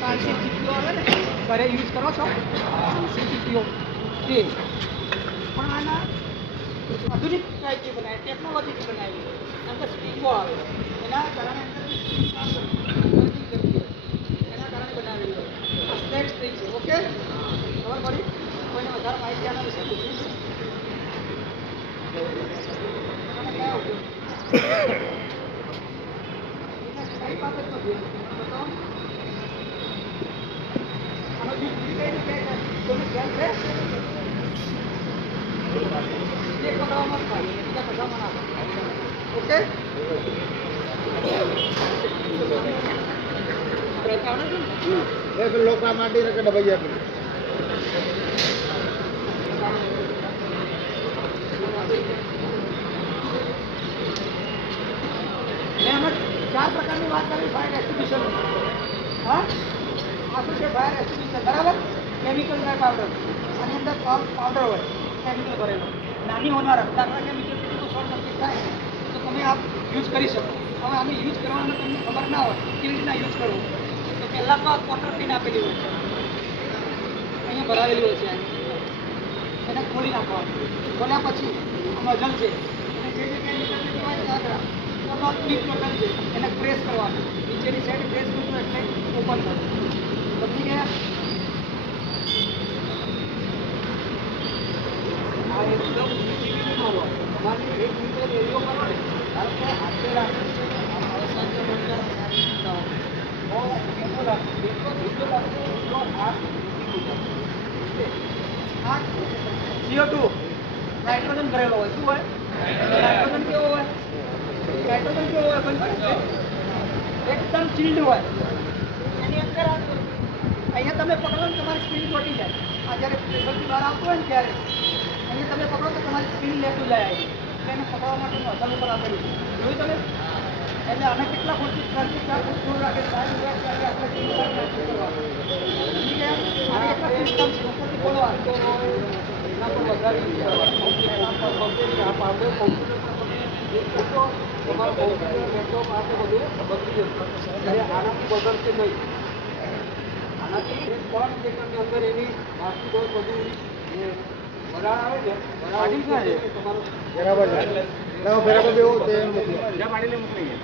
કાંસી ચીપીઓ આવે ને ઘરે યુઝ કરો છો કાંસી ચીપીઓ તે પણ આના આધુનિક ટાઈપથી બનાવી ટેકનોલોજીથી બનાવી અંદર સ્ટીકો આવે એના કારણે એના કારણે બનાવેલી હોય આ સ્નેક સ્ટ્રીક છે ઓકે ખબર પડી કોઈને વધારે માહિતી આના વિશે પૂછવી છે કઈ બાબત નથી બતાવો આનો જે કોઈ ખ્યાલ છે એક પકડવામાં થાય બીજા પકડવામાં ના થાય ઓકે લોકડા માટે ડબાઈ આપી મેં અમે 4 પ્રકારની વાત કરી ફાયર એક્સટિબ્યુશન હા આ શું છે ફાયર એક્સટિબ્યુશન બરાબર કેમિકલ ડ્રાય પાવડર આની અંદર પાવડર હોય કેમિકલ ભરેલો નાની હોનાર દાખલા કે મીટર શોર્ટ સર્કિટ થાય તો તમે આ યુઝ કરી શકો હવે આને યુઝ કરવાનું તમને ખબર ના હોય કેવી રીતના યુઝ કરવું તો પહેલાં તો ક્વાર્ટર પિન આપેલી હોય છે અહીંયા ભરાવેલી હોય છે એને ખોલી નાખવાનું ખોલ્યા પછી આ નોઝલ છે અને જે જગ્યાએ નીકળતી હોય ત્યાં ક્લિક બટન છે એને પ્રેસ કરવાનું નીચેની સાઈડ પ્રેસ કરવું એટલે ઓપન થશે સમજી ગયા આ એકદમ તમારી 1 મીટર એરિયો કરો ને કારણ કે હાથે રાખે છે અવસાનને બંધ CO2 નાઇટ્રોજન ભરેલો હોય શું હોય નાઇટ્રોજન કેવો હોય નાઇટ્રોજન કેવો હોય એકદમ ચીલ્ડ હોય એની અંદર અહીંયા તમે પકડો ને તમારી સ્ક્રીન ચોટી જાય આ જ્યારે પ્રેશરથી બહાર આવતો હોય ને ત્યારે અહીંયા તમે પકડો તો તમારી સ્ક્રીન લેતું જાય એટલે એને પકડવા માટે મસાલ ઉપર આપેલું છે જોયું તમે એટલે આને કેટલા ફૂટથી 3 થી 4 ફૂટ દૂર રાખે 60 આપણે સમજી ગયા આને એટલા સિસ્ટમ છે ઉપરથી બોલવાનું એના પર વધારે આ પાવડર તમારા કોમ્પ્યુટર લેપટોપ આ બધું બદલી જશે એટલે આનાથી બદલશે નહીં આનાથી 3 સેકન્ડની અંદર એની વાસ્તુ બધું જે વરાળ આવે છે વરાળ તમારું બરાબર છે બરાબર જેવું તે મોકલી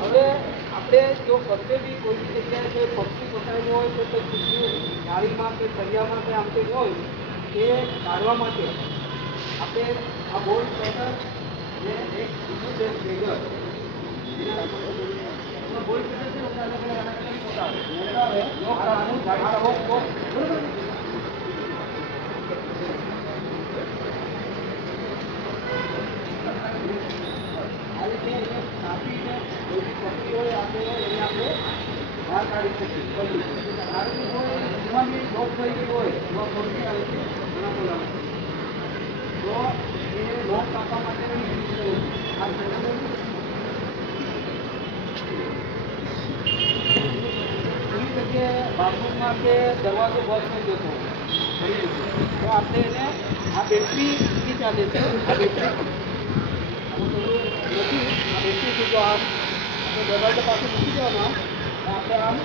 હવે આપણે જો કશે બી કોઈ બી જગ્યાએ છે પક્ષી ફસાયેલું હોય તો કોઈ જાળીમાં કે સળિયામાં કે આમ તેમ હોય એ કાઢવા માટે આપણે આ બોલ્ટ પેટર્ન જે એક બીજું છે ટ્રેગર બોલ્ટ પેટર્ન છે બરોબર આ રીતે એને કાપીને કોઈ બી પક્ષી હોય આપણે એને આપણે બહાર કાઢી શકીએ કાઢવી હોય એમાં લોક થઈ ગઈ હોય એમાં પક્ષી આવે છે ઘણા બોલાવે તો એ લોક કાપવા માટે આ ઘણી જગ્યાએ બાથરૂમમાં કે દરવાજો બંધ થઈ જતો તો આપણે એને આ બેટરીથી ચાલે છે આ બેટરી નથી આ બેટરીથી જો આમ આપણે દરવાજા પાસે મૂકી દેવાનો આપણે આમ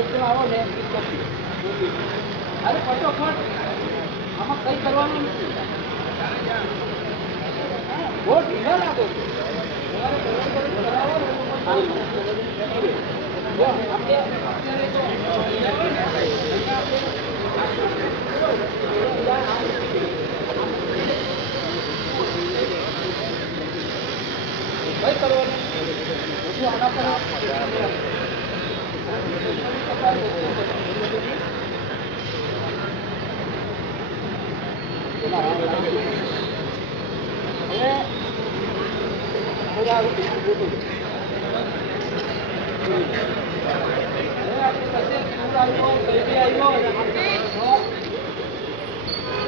એકદમ આવો ને અરે ફટોફટ આમાં કંઈ કરવાનું નથી બહુ ઢીલા લાગો છો કઈ કરવાનું બધું આના પર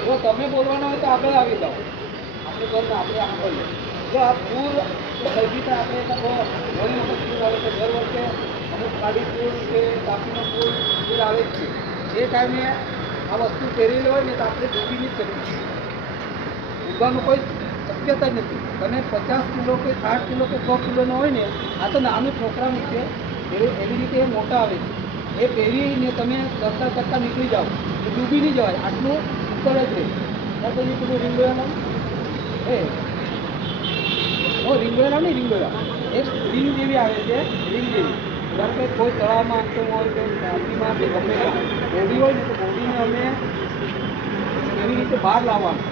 જો તમે બોલવાના હોય તો આપણે આવી જાઓ આપણે ઘરના આપણે સાંભળીએ જો આ પૂર સર્જિતા આપણે ઘણી વખત પૂર આવે છે દર વખતે અમુક ખાડી પૂર કે તાપીનો પૂર આવે જ છે એ ટાઈમે આ વસ્તુ પહેરેલી હોય ને તો આપણે ડૂબી નહીં શકીએ ડૂબવાનો કોઈ શક્યતા જ નથી. તમે 50 કિલો કે 60 કિલો કે 100 કિલોનો હોય ને, આ તો નાનું છોકરાનું છે, એવી રીતે એ મોટા આવે છે. એ પહેરીને તમે કરતા નીકળી જાઓ, એ ડૂબી નહીં જવાય, આટલું ઉપર જ રહે. ત્યાં પછી પેલું રીંગોળા રીંગોળા નહીં, રીંગોળા એક રીંગ જેવી આવે છે, રીંગ જેવી. ધારો કે કોઈ તળાવમાં આવતો હોય કે નદીમાં કે ગમે ત્યાં બોડી હોય ને, તો બોડીને અમે એવી રીતે બહાર લાવવાનું.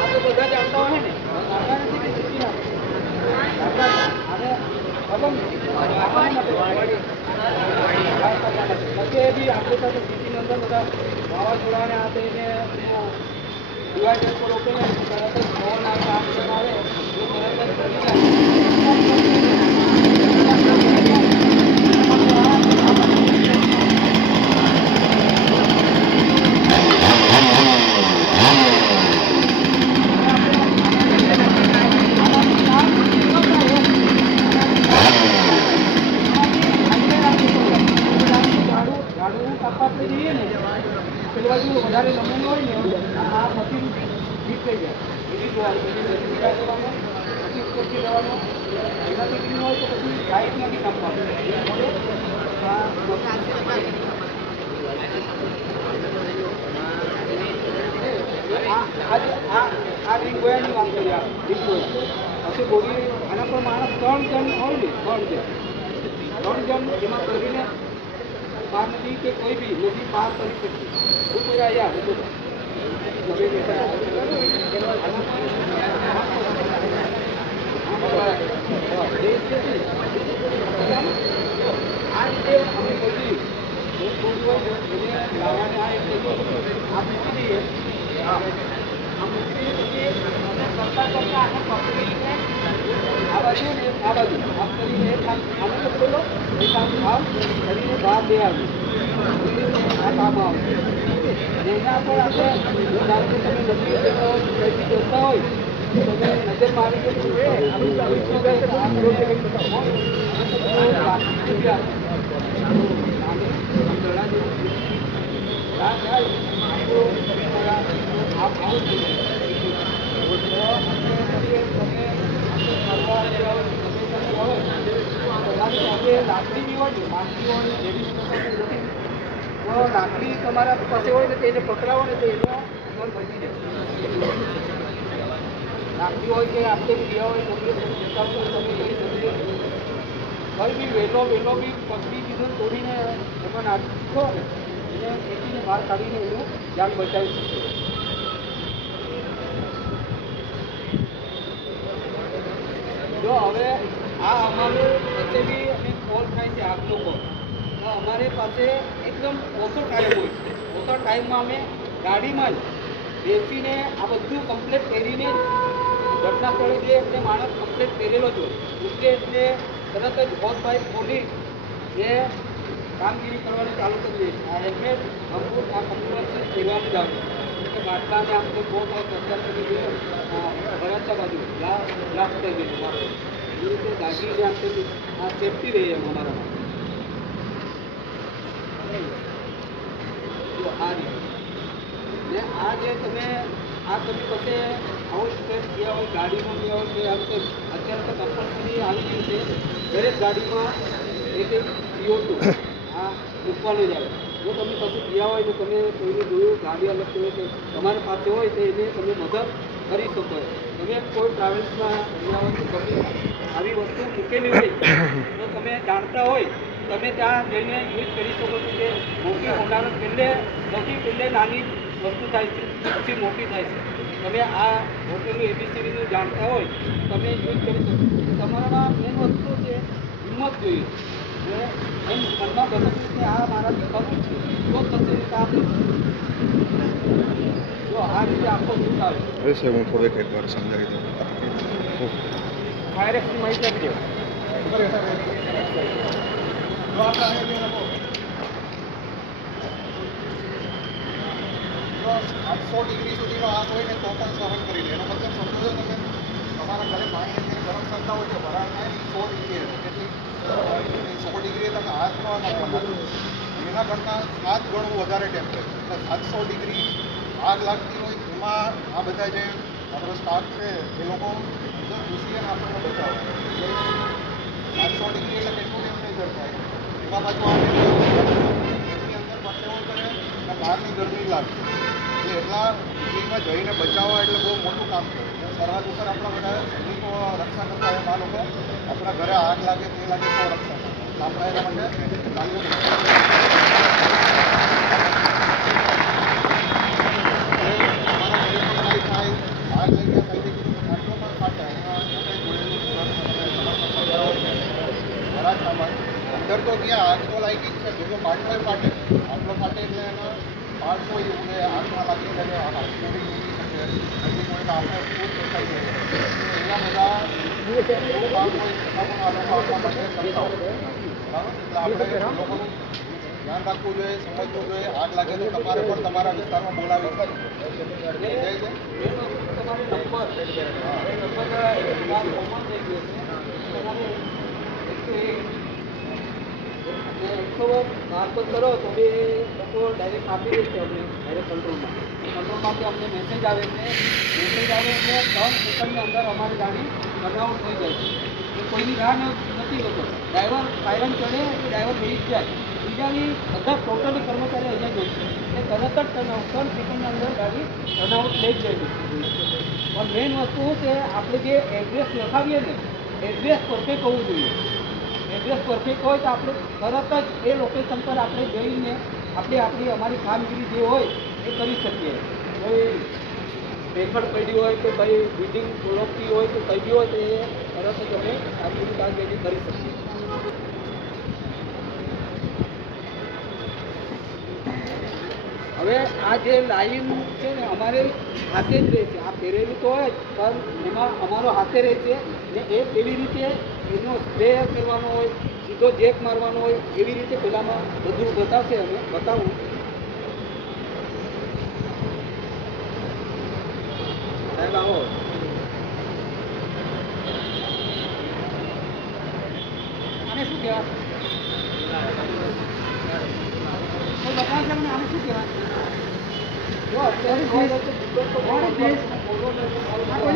આ તો બધા જાણતા હોય ને, જાણતા નથી કે શીખી નાખે. બી આપણે સાથે સિટીની અંદર બધા વાવાઝોડાને આ થઈને ડિવાઈડર પર રોકે ને તરત જ પવન આવે, આ બધા આવે એ તરત જ વધારે નમૂનો હોય ને, આ મશીન ઠીક થઈ જાય. એવી જોવાનું પછી ઉપરથી લેવાનો, એનાથી ક્લીન હોય તો પછી લાઇટમાંથી કાપવાનું. આ રીંગ ગોયાની વાત કરીએ. આ રીંગ ગોયા પછી બોડી આના પર માણસ 3 જણ હોય ને, 3 જણ એમાં કરીને બહાર નદી કે કોઈ બી નદી પાર કરી શકીએ. કોઈ આવ્યા આ રીતે અમે બધી એને લાવવાને આ એક મૂકી દઈએ. આ મૂકી દઈએ પછી કરતા આને પકડીને આ બાજુ ને આ બાજુ આમ કરીને આને પકડેલો એ કામ આમ કરીને બહાર બે આવ્યું. આ કામ આવે અને એના પર આપણે તમે નદી જોતા હોય તો તમે નજર મારી કે લાકડી બી હોય ને, લાકડી હોય જેવી તો લાકડી તમારા પાસે હોય ને તો એને પકડાવો ને તો એનો મન બચી જાય. લાકડી હોય કે આપણે બી ગયા હોય તમે કઈ બી વેલો બી પકડી દીધો તોડીને એમાં નાખો એને ખેંચીને બહાર કાઢીને એનું જાન બચાવી શકીએ. જો હવે આ અમારું વચ્ચે બી અમે કોલ થાય છે, આગનો કોલ, તો અમારી પાસે એકદમ ઓછો ટાઈમ હોય છે. ઓછો ટાઈમમાં અમે ગાડીમાં જ બેસીને આ બધું કમ્પ્લીટ પહેરીને ઘટના સ્થળે જે એટલે માણસ કમ્પ્લીટ પહેરેલો જ હોય એટલે એટલે તરત જ હોટ બાઇક ખોલી જે કામગીરી કરવાની ચાલુ કરી દે છે. આ હેલ્મેટ અમુક આ કમ્પ્યુટર પહેરવાનું જ આવે કે બાટલાને આમ તો બહુ અત્યાર સુધી ભરાતા બાજુ લાભ થઈ ગયું એ રીતે દાગીને આમ આ સેફટી રહી એમ અમારામાં. આ રીતે ને આ જે તમે પાસે આવો સ્ટ્રેસ ગયા હોય ગાડીમાં ગયા હોય કે આમ તો અત્યારે તો કમ્પલસરી આવી ગયું છે દરેક ગાડીમાં એક CO2 આ મૂકવાનું જ આવે. જો તમે કશું ગયા હોય તો તમે કોઈને જોયું ગાડી અલગ હોય તો તમારી પાસે હોય તો એને તમે મદદ કરી શકો. તમે કોઈ ટ્રાવેલ્સમાં ગયા હોય તો તમે આવી વસ્તુ મૂકેલી હોય તો તમે જાણતા હોય તમે ત્યાં જઈને યુઝ કરી શકો છો કે મોટી હોનારત પહેલે નાની વસ્તુ થાય છે પછી મોટી થાય છે. તમે આ હોટેલનું ABCDનું જાણતા હોય તમે યુઝ કરી શકો. તમારામાં મેન વસ્તુ છે હિંમત જોઈએ. એમ મનમાં ગમે કે આ મારાથી કરવું છે તો થશે કામ જો આ રીતે આખો શૂટ આવે. હવે સાહેબ હું થોડુંક એકવાર સમજાવી દઉં. ફાયર એક્સની માહિતી આપી દો. જો 800 ડિગ્રી સુધીનો આગ હોય ને તો પણ સહન કરી લે. એનો મતલબ સમજો છો તમે તમારા ઘરે પાણી ગરમ કરતા હોય તો વરાળ થાય 100 ડિગ્રી કેટલી તાપમાન એના કરતાં 7 ગણું વધારે ટેમ્પરેચર એટલે 700 ડિગ્રી આગ લાગતી હોય એમાં આ બધા જે આપણો સ્ટાફ છે એ લોકો અંદર ઘૂસી અને આપણને બચાવે 700 ડિગ્રી એટલે કેટલું ટેમ્પરેચર થાય એમાં પાછું આપણે એની અંદર પરસેવો કરે અને બહારની ગરમી લાગે એટલે એટલા ડિગ્રીમાં જઈને બચાવવા એટલે બહુ મોટું કામ કરે સરહદ ઉપર આપણા બધા સૈનિકો રક્ષા કરતા હોય આ લોકો આપણા ઘરે આગ લાગે તે લાગે તો રક્ષા કરતા આપણે એના માટે તાલીમ અંદર તો ગયા આગ તો લાગી જ છે બીજો પાટલો ફાટે આટલો ફાટે એટલે એના પાર્ટ હોય એવું કે આગમાં લાગી શકે હાથમાં ઉડી શકે હજી કોઈને આપણે ખૂબ દેખાઈ જાય એવા બધા એવું કામ હોય છતાં પણ આ લોકો આપણા માટે કરતા હોય બરાબર એટલે આપણે લોકોનું ધ્યાન રાખવું જોઈએ સમજવું જોઈએ આગ લાગે તો તમારે પણ તમારા વિસ્તારમાં બોલાવી શકે મારફત કરો તો બી લોકો ડાયરેક્ટ આપી દે છે અમને ડાયરેક્ટ કંટ્રોલમાંથી અમને મેસેજ આવે છે મેસેજ આવે એટલે 3 સેકન્ડની અંદર અમારી ગાડી બનાવટ થઈ જાય છે એ કોઈની રાહ નથી હોતો ડ્રાઈવર સાયરન ચડે એટલે ડ્રાઈવર બેસી જ જાય બીજા બી બધા ટોટલી કર્મચારી અહીંયા જોઈ છે એ તરત જ 3 સેકન્ડની અંદર ગાડી બનાવટ લઈ જ જાય છે પણ મેઇન વસ્તુ કે આપણે જે એડ્રેસ લખાવીએ ને એડ્રેસ પરફેક્ટ હોવું જોઈએ એડ્રેસ પરફેક્ટ હોય તો આપણે તરત જ એ લોકેશન પર આપણે જઈને આપણી અમારી કામગીરી જે હોય એ કરી શકીએ કોઈ ભેખડ પડી હોય કે કંઈ બિલ્ડિંગ ઓળખતી હોય કે કંઈ બી હોય તો એ તરત જ અમે આપણી કામગીરી કરી શકીએ હવે આ જે લાઈન છે ને અમારે હાથે જ રહે છે આ પહેરેલું તો હોય જ પણ એમાં અમારો હાથે રહે છે ને એ કેવી રીતે એનો સ્પ્રે કરવાનો હોય સીધો જેક મારવાનો હોય એવી રીતે પેલામાં બધું બતાવશે અમે બતાવું સાહેબ આવો આને શું કહેવાય બતાવશે મને આને શું કહેવાય જો અત્યારે કોઈને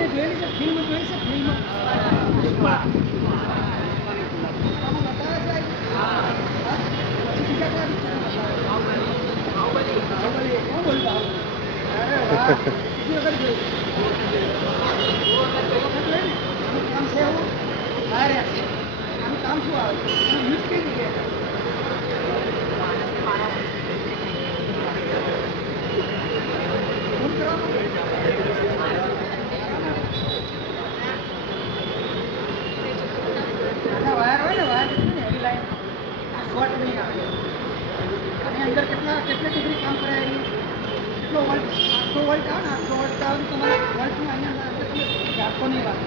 જોયેલી છે ફિલ્મ જોઈ છે ફિલ્મ કામ શું આવે યુઝ કઈ રીતે વાયર હોય ને વાયર હેવી લાઈન શોર્ટ નહીં આવે અને અંદર કેટલી ડિગ્રી કામ કરાય કેટલો વોલ્ટ 800 વોલ્ટ આવે ને 800 વોલ્ટ આવે તમારે વોલ્ટનું અહીંયા અંદર તમે ઝાટકો નહીં વાગે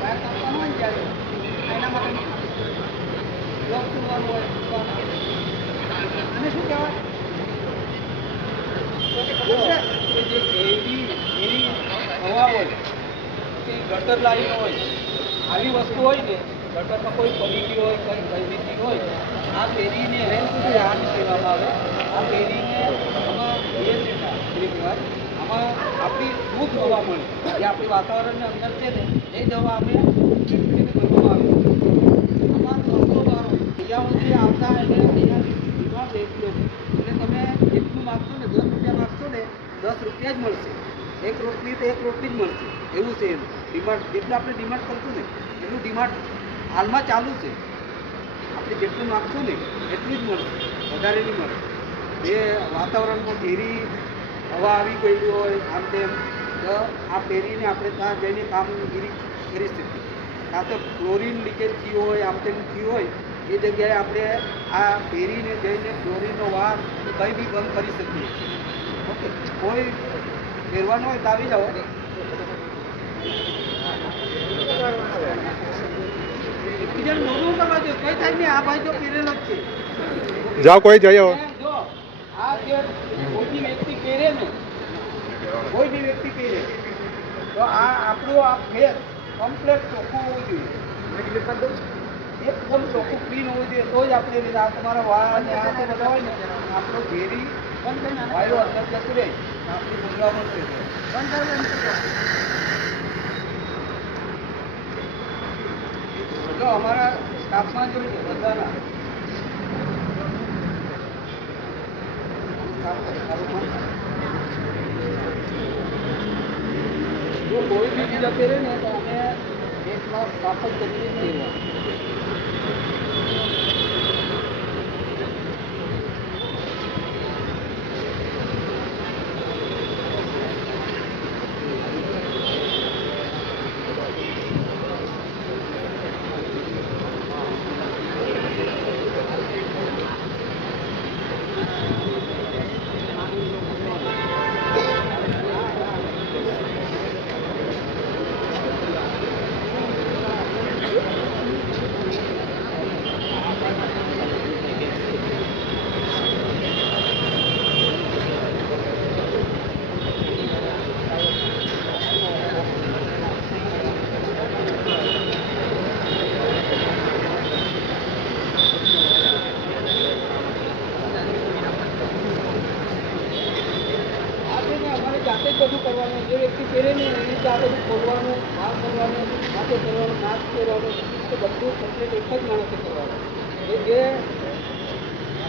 વાયર કાપવાનો હોય ને ત્યારે એના માટે બ્લોક કરવાનું હોય અને શું કહેવાય જે એવી હવા હોય કે ગટર લાઈન હોય આવી વસ્તુ હોય ને ગટરમાં કોઈ પડીકી હોય કંઈ ગંદકી હોય આ પેરીને હેલ્પ આમ કહેવામાં આવે આ પેરીને આમાં આમાં આપણી શુદ્ધ હવા મળે જે આપણી વાતાવરણની અંદર છે ને એ જ હવા અમે કરવામાં આવે આમાં 300 બાર હોય અહીંયા સુધી આવતા એટલે અહીંયાની ડિમાન્ડ એટલી હતી એટલે તમે જેટલું માગશો ને 10 રૂપિયા માગશો ને 10 રૂપિયા જ મળશે 1 રોટલી તો 1 રોટલી જ મળશે એવું છે એનું ડિમાન્ડ જેટલું આપણે ડિમાન્ડ કરશું ને એટલું ડિમાન્ડ હાલમાં ચાલુ છે આપણે જેટલું માગશું ને એટલું જ મળશે વધારે નહીં મળે એ વાતાવરણમાં ઘેરી હવા આવી ગયેલી હોય આમ તેમ તો આ પહેરીને આપણે ત્યાં જઈને કામગીરી કરી શકીએ કાં તો ક્લોરીન લીકેજ થયું હોય આમ તેમ થયું હોય એ જગ્યાએ આપણે આ પહેરીને જઈને ક્લોરીનનો વાર કંઈ બી બંધ કરી શકીએ ઓકે કોઈ પહેરવાનું હોય તો આવી જાઓ એકબીજાને મોઢું કરવા દો કંઈ થાય નહીં આ ભાઈ જો પહેરેલો જ છે જાઓ કોઈ જઈએ જો આ જે કોઈ બી વ્યક્તિ પહેરે ને કોઈ બી વ્યક્તિ પહેરે તો આ આપણું આ ફેસ કમ્પ્લેટ ચોખ્ખું હોવું જોઈએ એકદમ ચોખ્ખું ક્લીન હોવું જોઈએ તો જ આપણે રીતે આ તમારા વાળ અને આ તે બધા હોય ને આપણો ઝેરી વાયુ અંદર જતું રહે આપણી બોલવામાં જ રહેશે. જો અમારા સ્ટાફમાં જોઈ છે બધાના જો કોઈ બી બીજા પહેરે ને તો અમે એક વાર સ્ટાફ જ કરીને જ લેવા. જાતે જ બધું કરવાનું. જે વ્યક્તિ પહેરે ને એની રીતે આ બધું ખોલવાનું, બહાર કરવાનું, હાથે કરવાનું, માસ્ક પહેરવાનું, એ બધું કમ્પ્લીટ એક જ માણસે કરવાનું. એ જે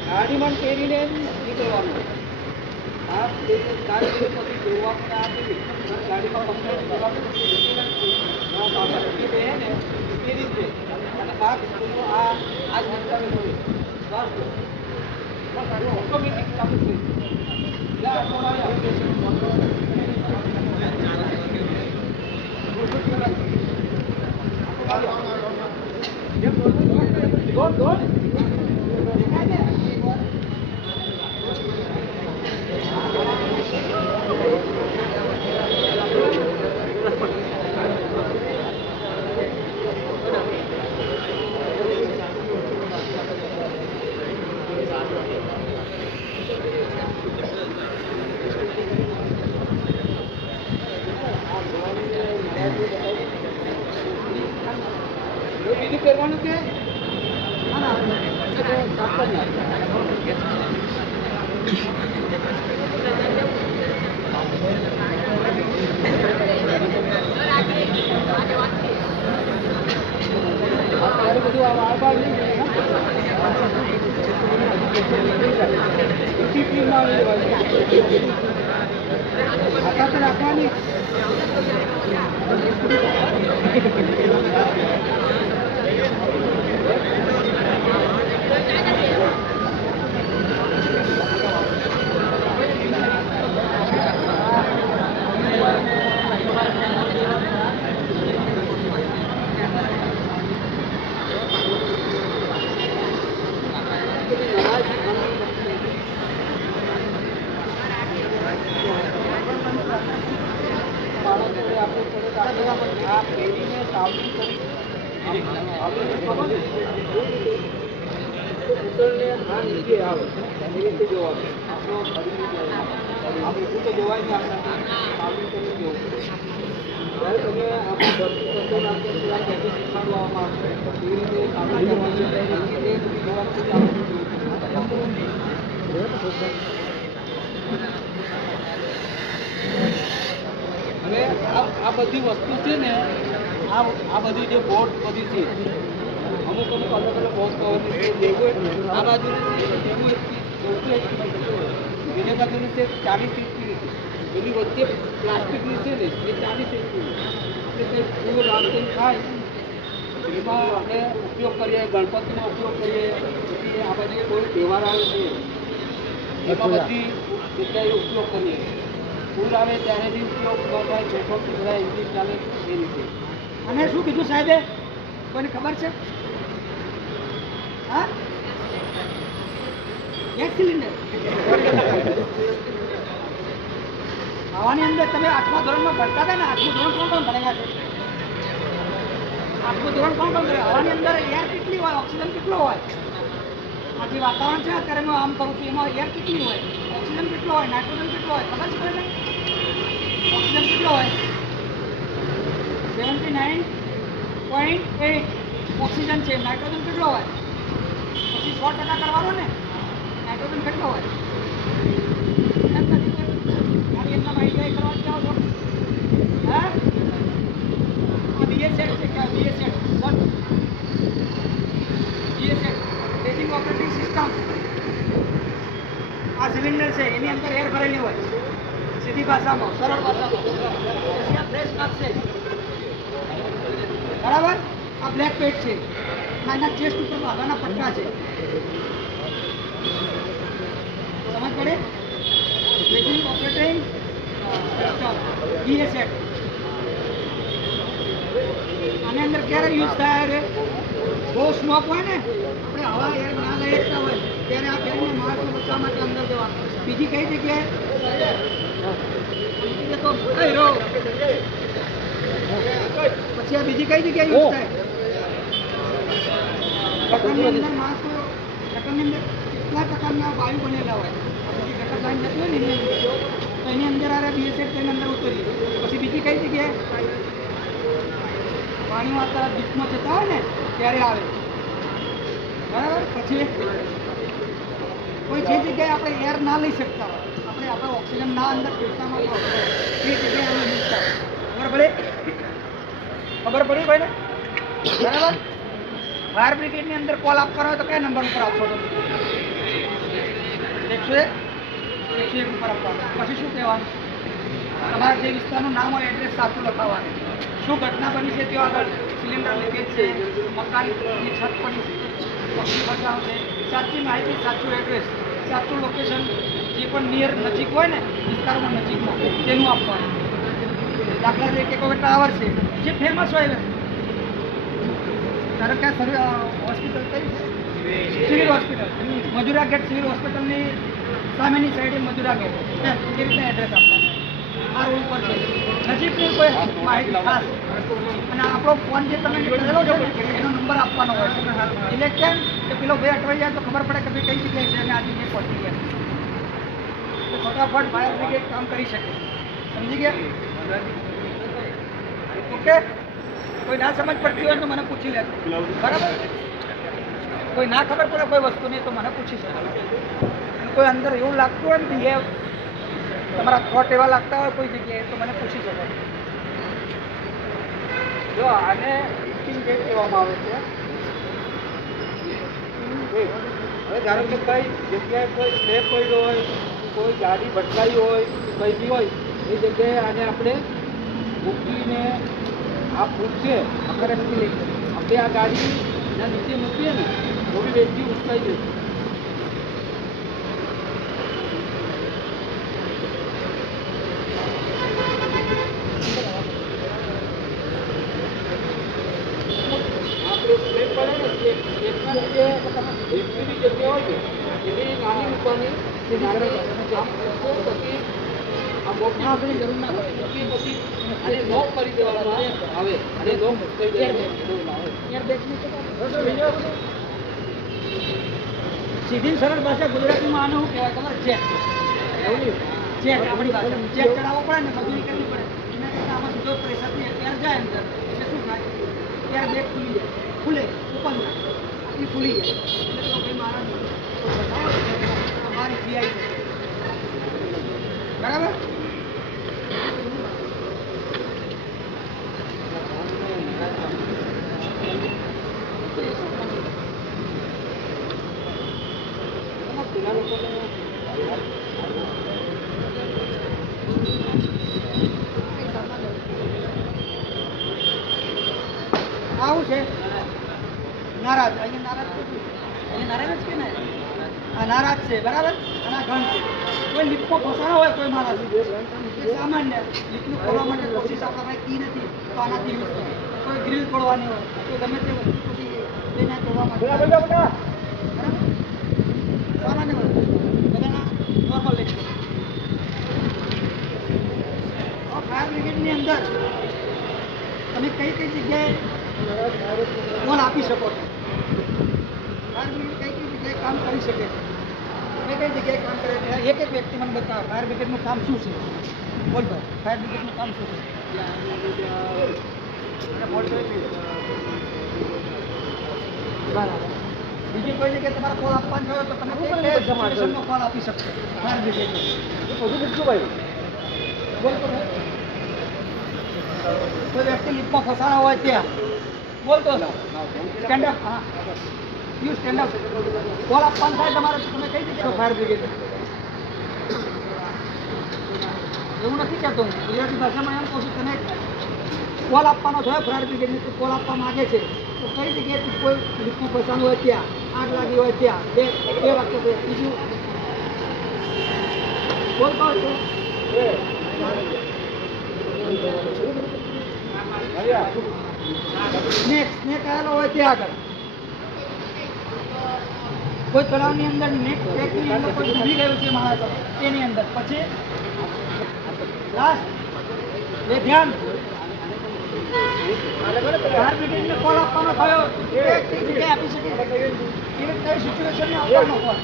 ગાડીમાં પહેરીને નીકળવાનું. આ ગાડી પછી જોવાનું આપી ગાડીમાં કમ્પ્લીટ કરવાનું પહેરે ને એ રીતે અને માસ્ક આ જ નંતર બસ ઓટોમેટિક ચાલુ થઈ બીજું પહેરવાનું છે. બધું આ વાળ બાળ નહીં રાખવાની. આ પેઢીને સાવલી કરી ઉતરને આ નીચે આવે એ રીતે જોવાનું. આપણો આપણે શું તો જોવાય ને આપણે સાવલી કરીને જોવું પડે. જ્યારે તમે આપણા ભરતી કરશો ને આપણે શીખવાડવામાં આવશે એ રીતે સાવલી કરવાની એ બધી જોવાનું હવે આ બધી વસ્તુ છે ને આ બધી જે બોટ બધી છે અમુક અલગ અલગ બોટ કવરની છે લેવું આ બાજુની છે લેવું એને બાજુની છે 40 ઇંચની છે એની વચ્ચે પ્લાસ્ટિકની છે ને એ 40 ઇંચની આપણે કંઈ ફૂલ રાંધણ થાય એમાં આપણે ઉપયોગ કરીએ, ગણપતિનો ઉપયોગ કરીએ, પછી આ બધી કોઈ તહેવાર આવે છે એમાં બધી જગ્યાએ ઉપયોગ કરીએ. ફૂલ આવે ત્યારે બી ઉપયોગ ન થાય, ચોખ્ખો બધા ઇંગ્લિશ ચાલે એ રીતે. અને શું કીધું સાહેબે, કોઈને ખબર છે? હા, ગેસ સિલિન્ડર આવાની અંદર તમે 8મા ધોરણમાં ભણતા હતા ને, 8મું ધોરણ કોણ કોણ ભણેલા છે? 8મું ધોરણ કોણ કોણ ભણે? આવાની અંદર એર કેટલી હોય, ઓક્સિજન કેટલો હોય? આ જે વાતાવરણ છે અત્યારે હું આમ કરું છું એમાં એર કેટલી હોય, ઓક્સિજન કેટલો હોય, નાઇટ્રોજન કેટલો હોય ખબર છે કોઈને? ઓક્સિજન કેટલો હોય? 79.8. ઓક્સિજન છે, નાઇટ્રોજન કેટલો હોય? પછી 100% કરવાનો ને, નાઇટ્રોજન કેટલો હોય? એમ નથી કોઈ ખાલી એમના આઈડિયા કરવા જાઓ છો? હા, આ બીએસએડ છે કે બીએસએડ વોટ બીએસએડ બેઝિક ઓપરેટિંગ સિસ્ટમ. આ સિલિન્ડર છે એની અંદર એર ભરેલી હોય, સીધી ભાષામાં, સરળ ભાષામાં. પછી આ ફ્રેશ નાખશે, બરાબર. આ બ્લેક પેડ છે, એના ચેસ્ટ ઉપર આગળના પટ્ટા છે, સમજ પડે? Basic operating system based. આની અંદર ક્યારે યુઝ થાય રે? બહુ સ્મોક હોય ને, આપણે હવા એર ના લઈ શકતા હોય ત્યારે આ પેનને માણસને બચાવવા માટે અંદર જવા. બીજી કઈ જગ્યાએ તો પછી આ બીજી કઈ જગ્યાએ યુઝ થાય? ગટરની અંદર માણસો, ગટરની અંદર કેટલા પ્રકારના વાયુ બનેલા હોય. પછી ગટર લાઈન જતી હોય ને એની અંદર, તો એની અંદર આ બીએસએડ તેની અંદર ઉતરીએ. પછી બીજી કઈ જગ્યાએ પાણી વાળતા બીચમાં જતા હોય ને ત્યારે આવે, બરાબર. પછી કોઈ જે જગ્યાએ આપણે એર ના લઈ શકતા હોય, આપણે ઓક્સિજન ના અંદર ફેફસામાં ન હોય, એ જગ્યાએ અમે યુઝ થાય. ખબર પડી ભાઈ ને? બરાબર. ફાયર બ્રિગેડની અંદર કોલ આપવાનો હોય તો કયા નંબર ઉપર આપશો તમે? 101 ઉપર આપવાનો. પછી શું કહેવાનું? તમારા જે વિસ્તારનું નામ હોય એડ્રેસ સાચું લખાવવાનું. શું ઘટના બની છે ત્યાં આગળ, સિલિન્ડર લીકેજ છે, મકાનની છત પડી છે, પક્ષી બચાવ છે, સાચી માહિતી, સાચું એડ્રેસ, સાચું લોકેશન, જે પણ નિયર નજીક હોય ને વિસ્તારમાં નજીકમાં તેનું આપવાનું. દાખલા તરીકે કોઈ ટાવર છે જે ફેમસ હોય, ધારો કે હોસ્પિટલ કઈ છે? Civil hospital, Majura gate civil હોસ્પિટલની સામેની સાઈડે મજુરા ગેટ, એ રીતે એડ્રેસ આપવાનું. આ રોડ પર છે, નજીકની કોઈ માહિતી ખાસ, અને આપણો ફોન જે તમે કરેલો છે એનો નંબર આપવાનો હોય છે. એટલે કેમ કે પેલો ભાઈ અટવાઈ જાય તો ખબર પડે કે ભાઈ કઈ જગ્યાએ છે અને આજે જે પહોંચી ગયા તો ફટાફટ ફાયર બ્રિગેડ કામ કરી શકે. સમજી ગયા? ઓકે. કોઈ ના સમજ પડતી હોય તો મને પૂછી લેજો, બરાબર. કોઈ ના ખબર પડે કોઈ વસ્તુની તો મને પૂછી શકે. કોઈ અંદર એવું લાગતું હોય ને એ તમારા થોટ એવા લાગતા હોય કોઈ જગ્યાએ તો મને પૂછી શકો. જો આને હિટિંગ ગેટ કહેવામાં આવે છે. હવે ધારો કે કઈ જગ્યાએ કોઈ સ્લેપ પડ્યો હોય, કોઈ ગાડી ભટકાઈ હોય, કંઈ બી હોય, એ જગ્યાએ આને આપણે મૂકીને આ પૂછશે આપણે મૂકી લઈએ. આપણે આ ગાડીના નીચે મૂકીએ ને થોડી વેચી ઉચકાઈ જશે. આપણે સ્લેપ પડે ને સ્લેપના નીચે લિફ્ટની જગ્યા હોય છે એની નાની મૂકવાની પછી આ મોટી આપણી જરૂર ના પડે. પછી અને લોક કરી દેવામાં આવે અને લોક થઈ જાય. સીધી સરળ ભાષા ગુજરાતીમાં આને શું કહેવાય ખબર? ચેક. ચેક આપણી ભાષા ચેક કરાવવો પડે ને, મજૂરી કરવી પડે. એના કરતાં આમાં સીધો પ્રેશરથી એર જાય અંદર એટલે શું થાય? એર બેગ ખુલી જાય, ખુલે ઓપન થાય, એ ખુલી જાય એટલે તો ભાઈ મારા મારી જીઆઈ છે, બરાબર. આવું છે નારાજ, અહીંયા નારાજ છે, અહીંયા નારાજ જ કે ને આ નારાજ છે, બરાબર. અને આ ઘણ છે. કોઈ લીપમાં ફસાણો હોય કોઈ માણસ એ સામાન્ય લીપનું ખોલવા માટે કોશિશ આપણા પાસે કી નથી તો આનાથી યુઝ કરે. કોઈ ગ્રીલ ખોલવાની હોય તો ગમે તે વસ્તુ પછી તેને તોડવા માટે, બરાબર. સામાન્ય વસ્તુ બધાના નોર્મલ લેક્ચર. ફાયર બ્રિગેડની અંદર તમે કઈ કઈ જગ્યાએ કોલ આપી શકો છો? ફાયર બ્રિગેડ કઈ કઈ જગ્યાએ કામ કરી શકે છે? કઈ જગ્યાએ કામ કરે છે? એક એક વ્યક્તિ મને બતાવે ફાયર બ્રિગેડનું કામ શું છે. બોલ ભાઈ, ફાયર બ્રિગેડનું કામ શું છે? બોલ બરાબર. બીજી કોઈ જગ્યાએ તમારે કોલ આપવાનો હોય તો તમે કઈ સિચ્યુએશનનો કોલ આપી શકશો ફાયર બ્રિગેડનો. બોલ તો ભાઈ. કોઈ વ્યક્તિ લિફ્ટમાં ફસાણા હોય ત્યાં બોલતો સ્ટેન્ડ અપ. હા યુ સ્ટેન્ડ અપ. કોલ આપવાનો થાય તમારે તમે કઈ જગ્યાએ ફાયર બ્રિગેડ. એવું નથી કહેતો હું ગુજરાતી ભાષામાં એમ કહું છું તને કોલ આપવાનો થયો ફાયર બ્રિગેડને તું કોલ આપવા માગે છે તો કઈ જગ્યાએ કોઈ લિફ્ટમાં ફસાણું હોય ત્યાં આગ લાગી હોય ત્યાં બે વાક્ય છે. બીજું બોલતો હોય તો સ્નેક આવેલો હોય ત્યાં આગળ કોઈ તળાવની અંદર નેકની અંદર કોઈ ડૂબી ગયું છે માણસ તેની અંદર પછી લાસ્ટ એ ધ્યાન ફાયર બ્રિગેડને કોલ આપવાનો થયો કઈ જગ્યાએ આપી શકે કેવી કઈ સિચ્યુએશનને આપવાનો કોલ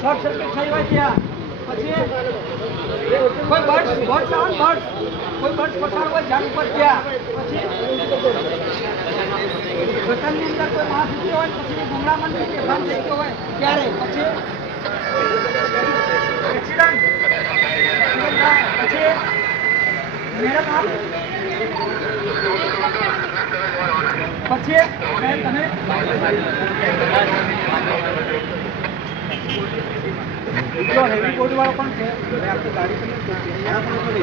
શોર્ટ સર્કિટ થઈ હોય ત્યાં પછી કોઈ બર્ડ્સ કોઈ બર્ડ્સ પસાર હોય ઝાડ ઉપર ત્યાં પછી ગટરની અંદર કોઈ માણસ ઉતર્યો હોય પછી ગુંગળામણ થઈ બેભાન થઈ ગયો હોય ત્યારે પછી એક્સિડન્ટ પછી મેડમ આપ પછી તમે એટલો હેવી બોડી વાળો પણ છે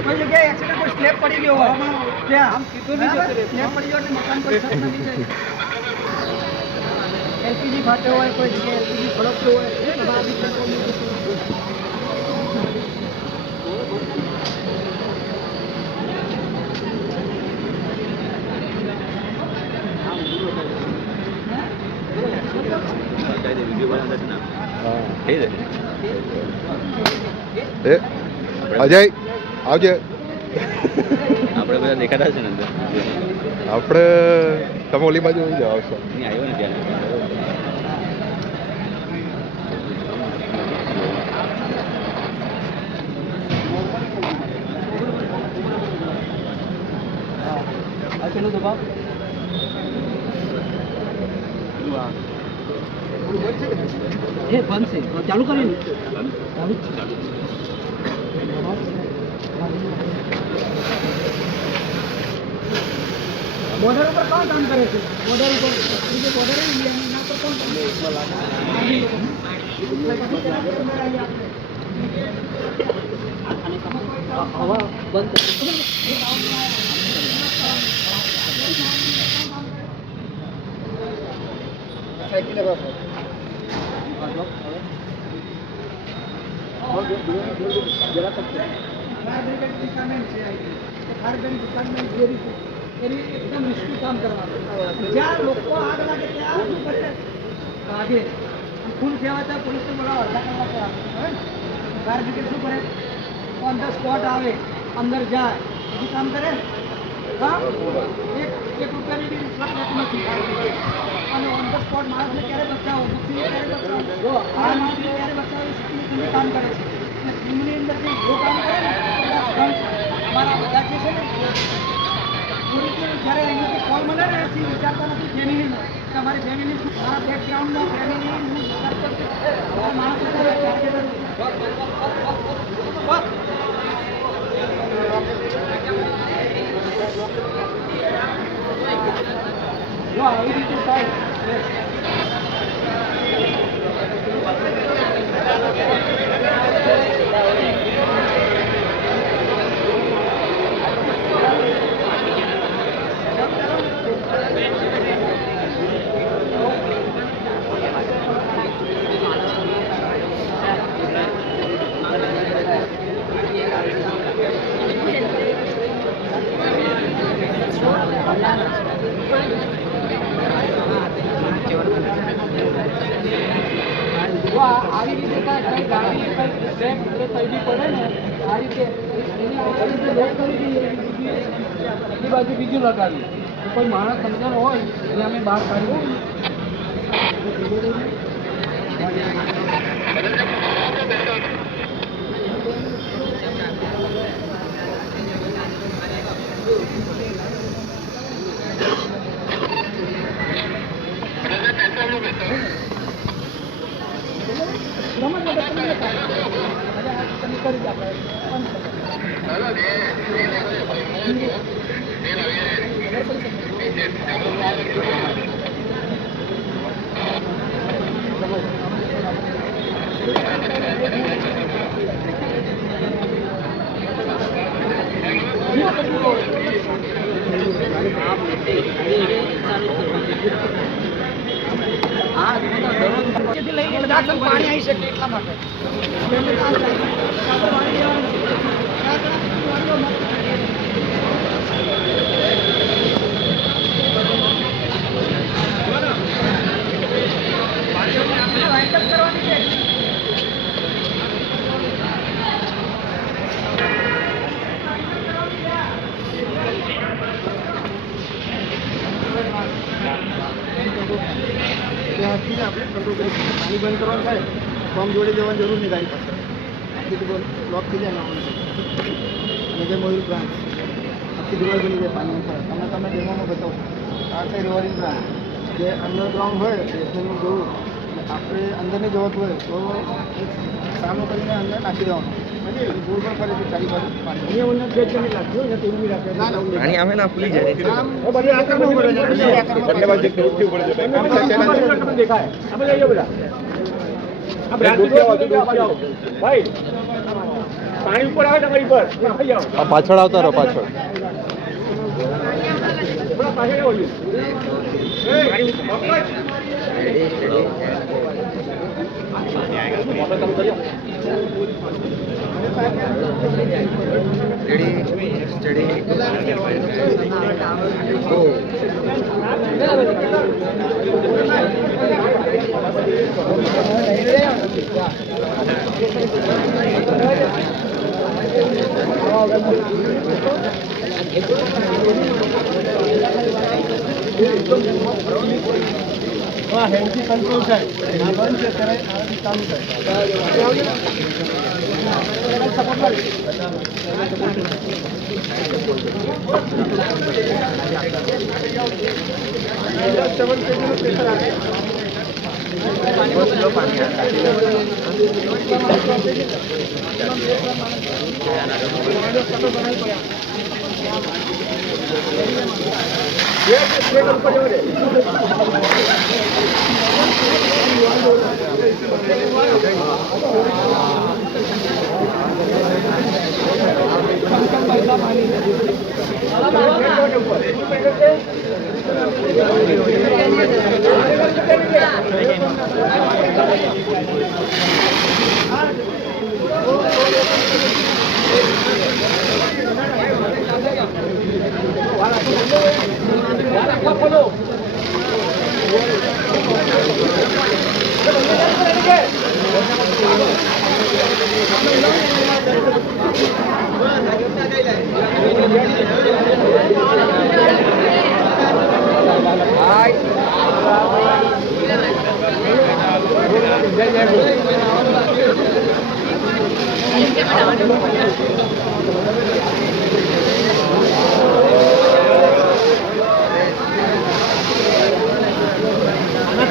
કોઈ જગ્યાએ એક્સિડન્ટ કોઈ સ્લેબ પડી ગયો હોય ત્યાં આમ સીધું નહીં જતું રહે સ્લેબ પડી ગયો એટલે મકાન કોઈ છત નથી જાય એલપીજી ફાટે હોય કોઈ જગ્યાએ એલપીજી ફળકતો હોય અજય આવજે. આપણે બધા દેખાતા છે ને અંદર આપણે તમે ઓલી બાજુ આવશો. અહીં આવ્યો ને ત્યાં પેલું દબાવ એ બંધ છે ચાલુ કરીને ચાલુ બોર્ડર ઉપર કોણ કામ કરે છે બોર્ડર ઉપર જે બોર્ડર એના પર કોણ કામ કરે હવા બંધ સાયકલ એકદમ રિસ્કી કામ કરવાનું જ્યાં લોકો આગ લાગે ત્યાં શું કરે આગે ફૂલ સેવા ત્યાં પોલીસને બોલાવો અડધા કલાક ફાયર બ્રિગેડ શું કરે ઓન ધ સ્પોટ આવે અંદર જાય બધું કામ કરે હા એક રૂપિયાની બી રિશ્વત લેતું નથી અને ઓન ધ સ્પોટ માણસને ક્યારે બચાવો નથી ક્યારે બચાવો આ માણસને ક્યારે બચાવો એ કામ કરે છે અને ટીમની અંદર જે જો કામ કરે ને અમારા બધા જે છે ને જ્યારે અહીંયાથી કોલ મળે ને એથી વિચારતા નથી ફેમિલીનો કે અમારી ફેમિલી શું મારા બેકગ્રાઉન્ડનો ફેમિલી માણસ જો આવી રીતે થાય આવી રીતે કઈ ગાડી કઈ સ્ટેપ થવી પડે ને આ રીતે એની બાજુ બીજું લગાવ્યું કોઈ માણસ સમજણ હોય એટલે અમે બહાર કાઢ્યું પાણી આવી શકે એટલા માટે ત્યાંથી આપણે કંટ્રોલ કરી શકીએ. પાણી બંધ કરવાનું થાય પંપ જોડે જવાની જરૂર નહીં ગાડી પાસે આખી બ્લોક થઈ જાય અને જે મયુર બ્રાન્ચ આખી દિવાલ બની જાય પાણી તમે ડેમોમાં બતાવશો આ છે રિવરિંગ બ્રાન્ચ જે અંડરગ્રાઉન્ડ હોય બેસમેન્ટનું જવું આપણે અંદર નહીં જવાતું હોય તો એક સામનો કરીને અંદર નાખી દેવાનું ગોળ પણ ફરે છે ચારી બાજુ પાણી આમે ના ફૂલી જાય બધી આકારમાં ઉભો રહે છે ભાઈ પાણી ઉપર આવે તમારી પર પાછળ આવતા રહો પાછળ હેલ્થી કંટ્રોલ થાય આ બંધ છે ત્યારે આનાથી ચાલુ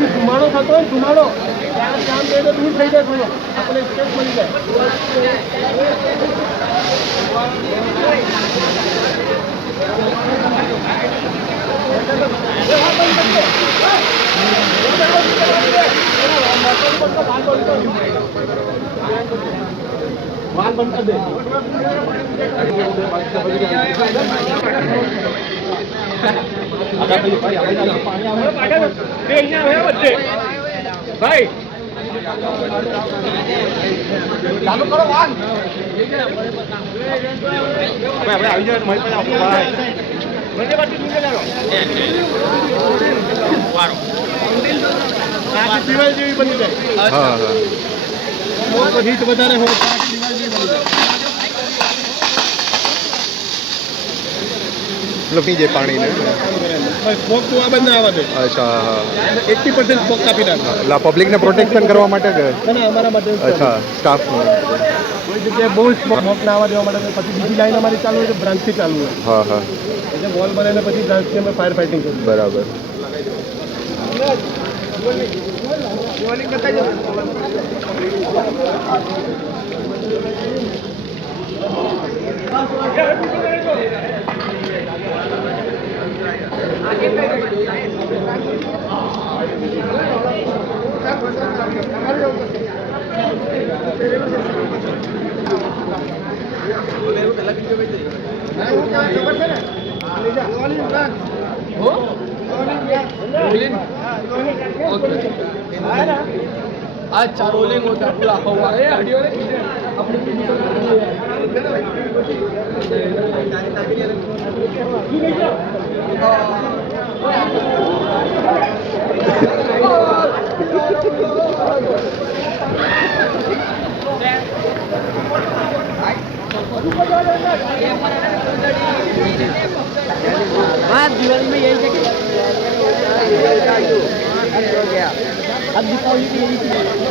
ધુમાડો થતો હોય ધુમાડો ત્યાં કામ દૂર થઈ જાય થોડો આપણે સ્પેસ મળી જાય વાલ બંધ કરી દે ભાઈ ચાલુ કરો વાન આપણે આવી જાય મારી પાસે દિવાલ જેવી બની જાય હા હીટ વધારે હોય દિવાલ જેવી બની જાય લપી જાય પાણીને સ્મોક તો આ બંધ આવવા દે અચ્છા હા 80% સ્મોક કાપી નાખો એટલે પબ્લિકને પ્રોટેક્શન કરવા માટે કે ના અમારા માટે અચ્છા સ્ટાફનું કોઈ જગ્યાએ બહુ સ્મોક ના આવવા દેવા માટે પછી બીજી લાઈન અમારી ચાલુ હોય તો બ્રાન્ચથી ચાલુ હોય હા હા એટલે વોલ બનાવીને પછી બ્રાન્ચથી અમે ફાયર ફાઇટિંગ કરીએ બરાબર છે ને દિવાળી બ્રાન્ચ હો દિવાળી બ્રાન્ચ ओके अच्छा रोलिंग होता है पूरा हुआ है हड्डियों ने दिवाली में यही है अब दीपावली की यही चीज